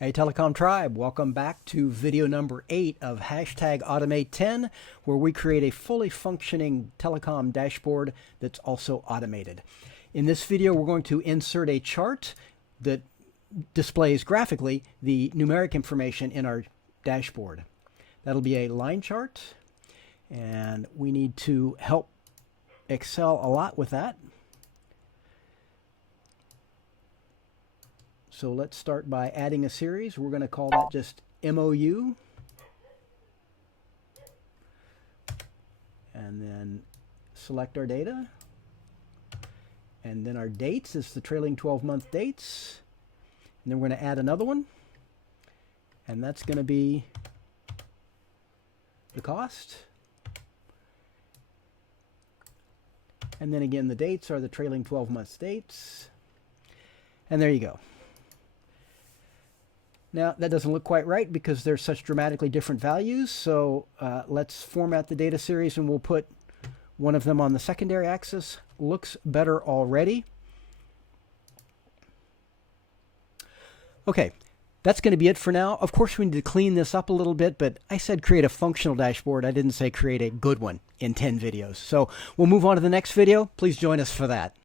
Hey Telecom Tribe, welcome back to video number 8 of hashtag Automate 10, where we create a fully functioning telecom dashboard that's also automated. In this video, we're going to insert a chart that displays graphically the numeric information in our dashboard. That'll be a line chart, and we need to help Excel a lot with that. So let's start by adding a series. We're going to call that just MOU. And then select our data. And then our dates is the trailing 12-month dates. And then we're going to add another one. And that's going to be the cost. And then again, the dates are the trailing 12 months dates. And there you go. Now, that doesn't look quite right because they're such dramatically different values. So let's format the data series, and we'll put one of them on the secondary axis. Looks better already. Okay, that's going to be it for now. Of course, we need to clean this up a little bit, but I said create a functional dashboard. I didn't say create a good one in 10 videos. So we'll move on to the next video. Please join us for that.